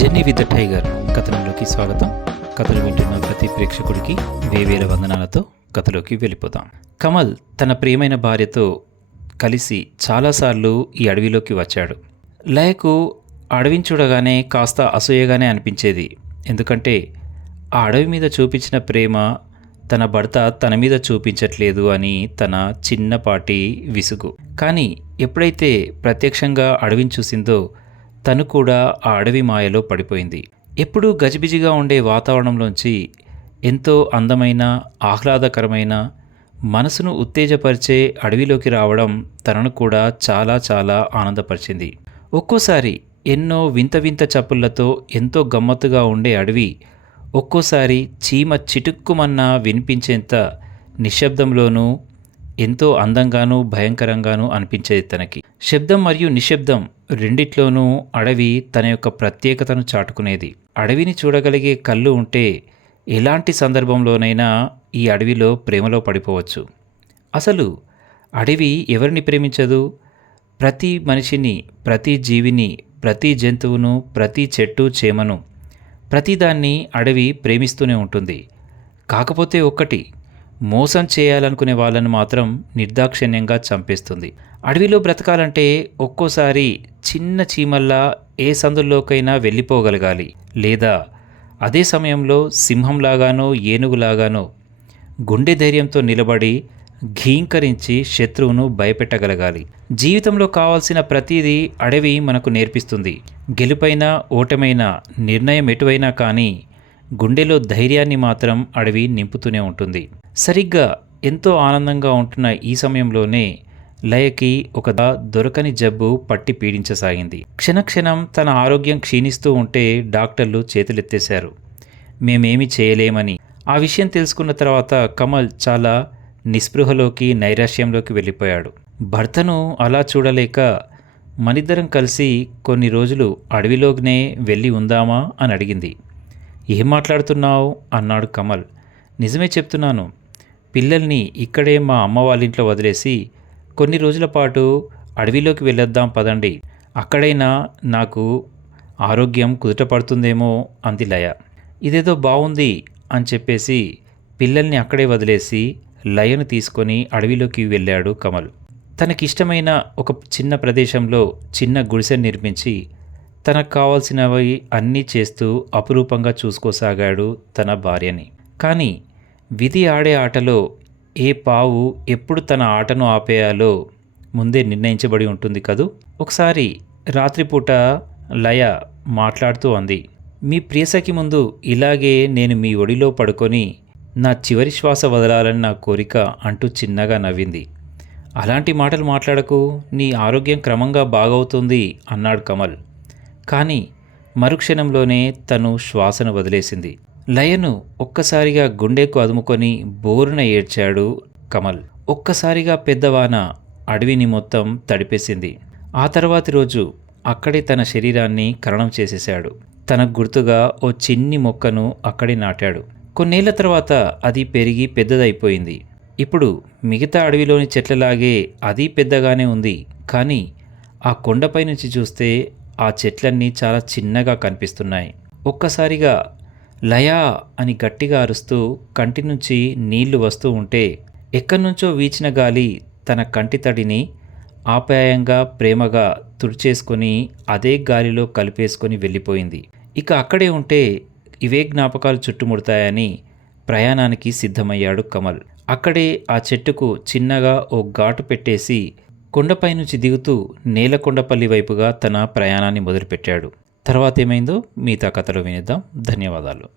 Journey with the tiger కథనంలోకి స్వాగతం. కథలు వింటున్న ప్రతి ప్రేక్షకుడికి వేవేల వందనాలతో కథలోకి వెళ్ళిపోతాం. కమల్ తన ప్రియమైన భార్యతో కలిసి చాలాసార్లు ఈ అడవిలోకి వచ్చాడు. లయకు అడవిని చూడగానే కాస్త అసూయగానే అనిపించేది. ఎందుకంటే ఆ అడవి మీద చూపించిన ప్రేమ తన భర్త తన మీద చూపించట్లేదు అని తన చిన్నపాటి విసుగు. కానీ ఎప్పుడైతే ప్రత్యక్షంగా అడవిని చూసిందో తను కూడా ఆ అడవి మాయలో పడిపోయింది. ఎప్పుడూ గజిబిజిగా ఉండే వాతావరణంలోంచి ఎంతో అందమైన ఆహ్లాదకరమైన మనసును ఉత్తేజపరిచే అడవిలోకి రావడం తనను కూడా చాలా చాలా ఆనందపరిచింది. ఒక్కోసారి ఎన్నో వింత వింత చప్పుళ్ళతో ఎంతో గమ్మత్తుగా ఉండే అడవి ఒక్కోసారి చీమ చిటుక్కుమన్నా వినిపించేంత నిశ్శబ్దంలోనూ ఎంతో అందంగానూ భయంకరంగానూ అనిపించేది తనకి. శబ్దం మరియు నిశ్శబ్దం రెండిట్లోనూ అడవి తన యొక్క ప్రత్యేకతను చాటుకునేది. అడవిని చూడగలిగే కళ్ళు ఉంటే ఎలాంటి సందర్భంలోనైనా ఈ అడవిలో ప్రేమలో పడిపోవచ్చు. అసలు అడవి ఎవరిని ప్రేమించదు? ప్రతి మనిషిని ప్రతి జీవిని ప్రతి జంతువును ప్రతి చెట్టు చేమను ప్రతిదాన్ని అడవి ప్రేమిస్తూనే ఉంటుంది. కాకపోతే ఒక్కటి మోసం చేయాలనుకునే వాళ్ళను మాత్రం నిర్దాక్షిణ్యంగా చంపేస్తుంది. అడవిలో బ్రతకాలంటే ఒక్కోసారి చిన్న చీమల్లా ఏ సందుల్లోకైనా వెళ్ళిపోగలగాలి. లేదా అదే సమయంలో సింహంలాగానో ఏనుగులాగానో గుండె ధైర్యంతో నిలబడి ఘీంకరించి శత్రువును భయపెట్టగలగాలి. జీవితంలో కావాల్సిన ప్రతిదీ అడవి మనకు నేర్పిస్తుంది. గెలుపైనా ఓటమైనా నిర్ణయం ఎటువైనా కానీ గుండెలో ధైర్యాన్ని మాత్రం అడవి నింపుతూనే ఉంటుంది. సరిగ్గా ఎంతో ఆనందంగా ఉంటున్న ఈ సమయంలోనే లయకి ఒక దొరకని జబ్బు పట్టి పీడించసాగింది. క్షణక్షణం తన ఆరోగ్యం క్షీణిస్తూ ఉంటే డాక్టర్లు చేతులెత్తేశారు. మేమేమి చేయలేమని. ఆ విషయం తెలుసుకున్న తర్వాత కమల్ చాలా నిస్పృహలోకి నైరాశ్యంలోకి వెళ్ళిపోయాడు. భర్తను అలా చూడలేక మనిద్దరం కలిసి కొన్ని రోజులు అడవిలోనే వెళ్ళి ఉందామా అని అడిగింది. ఏం మాట్లాడుతున్నావు? అన్నాడు కమల్. నిజమే చెప్తున్నాను. పిల్లల్ని ఇక్కడే మా అమ్మ వాళ్ళ ఇంట్లో వదిలేసి కొన్ని రోజుల పాటు అడవిలోకి వెళ్ళొద్దాం పదండి. అక్కడైనా నాకు ఆరోగ్యం కుదుటపడుతుందేమో అంది లయ. ఇదేదో బాగుంది అని చెప్పేసి పిల్లల్ని అక్కడే వదిలేసి లయను తీసుకొని అడవిలోకి వెళ్ళాడు కమల్. తనకిష్టమైన ఒక చిన్న ప్రదేశంలో చిన్న గుడిసె నిర్మించి తనకు కావాల్సినవి అన్నీ చేస్తూ అపురూపంగా చూసుకోసాగాడు తన భార్యని. కానీ విధి ఆడే ఆటలో ఏ పావు ఎప్పుడు తన ఆటను ఆపేయాలో ముందే నిర్ణయించబడి ఉంటుంది కదూ? ఒకసారి రాత్రిపూట లయ మాట్లాడుతూ అంది మీ ప్రియసకి ముందు ఇలాగే నేను మీ ఒడిలో పడుకొని నా చివరి శ్వాస వదలాలని నా కోరిక అంటూ చిన్నగా నవ్వింది. అలాంటి మాటలు మాట్లాడకు నీ ఆరోగ్యం క్రమంగా బాగవుతుంది అన్నాడు కమల్. కానీ మరుక్షణంలోనే తను శ్వాసను వదిలేసింది. లయను ఒక్కసారిగా గుండెకు అదుముకొని బోరున ఏడ్చాడు కమల్. ఒక్కసారిగా పెద్దవాన అడవిని మొత్తం తడిపేసింది. ఆ తర్వాతి రోజు అక్కడే తన శరీరాన్ని కరణం చేసేశాడు. తనకు గుర్తుగా ఓ చిన్ని మొక్కను అక్కడే నాటాడు. కొన్నేళ్ళ తర్వాత అది పెరిగి పెద్దదైపోయింది. ఇప్పుడు మిగతా అడవిలోని చెట్లలాగే అది పెద్దగానే ఉంది. కానీ ఆ కొండపై నుంచి చూస్తే ఆ చెట్లన్నీ చాలా చిన్నగా కనిపిస్తున్నాయి. ఒక్కసారిగా లయా అని గట్టిగా అరుస్తూ కంటి నుంచి నీళ్ళు వస్తూ ఉంటే ఎక్కడి నుంచో వీచిన గాలి తన కంటి తడిని ఆప్యాయంగా ప్రేమగా తుడిచేసుకొని అదే గాలిలో కలిపేసుకొని వెళ్ళిపోయింది. ఇక అక్కడే ఉంటే ఇవే జ్ఞాపకాలు చుట్టుముడతాయని ప్రయాణానికి సిద్ధమయ్యాడు కమల్. అక్కడే ఆ చెట్టుకు చిన్నగా ఓ ఘాటు పెట్టేసి కొండపై నుంచి దిగుతూ నేలకొండపల్లి వైపుగా తన ప్రయాణాన్ని మొదలుపెట్టాడు. తర్వాత ఏమైందో మిగతా కథలు వినిద్దాం. ధన్యవాదాలు.